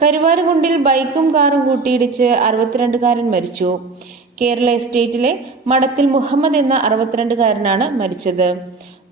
കരുവാരുകുണ്ടിൽ ബൈക്കും കാറും കൂട്ടിയിടിച്ച് അറുപത്തിരണ്ടുകാരൻ മരിച്ചു. കേരള എസ്റ്റേറ്റിലെ മടത്തിൽ മുഹമ്മദ് എന്ന അറുപത്തിരണ്ടുകാരനാണ് മരിച്ചത്.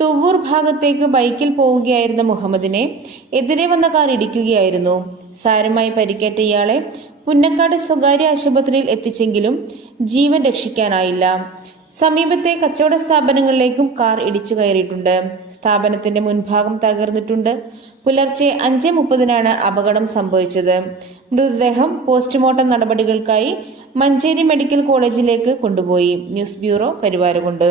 തുവ്വൂർ ഭാഗത്തേക്ക് ബൈക്കിൽ പോവുകയായിരുന്ന മുഹമ്മദിനെ എതിരെ വന്ന കാർ ഇടിക്കുകയായിരുന്നു. സാരമായി പരിക്കേറ്റ ഇയാളെ പുന്നക്കാട് സ്വകാര്യ ആശുപത്രിയിൽ എത്തിച്ചെങ്കിലും ജീവൻ രക്ഷിക്കാനായില്ല. സമീപത്തെ കച്ചവട സ്ഥാപനങ്ങളിലേക്കും കാർ ഇടിച്ചു കയറിയിട്ടുണ്ട്. സ്ഥാപനത്തിന്റെ മുൻഭാഗം തകർന്നിട്ടുണ്ട്. പുലർച്ചെ അഞ്ച് മുപ്പതിനാണ് അപകടം സംഭവിച്ചത്. മൃതദേഹം പോസ്റ്റ്മോർട്ടം നടപടികൾക്കായി മഞ്ചേരി മെഡിക്കൽ കോളേജിലേക്ക് കൊണ്ടുപോയി. News bureau Karuvarakundu.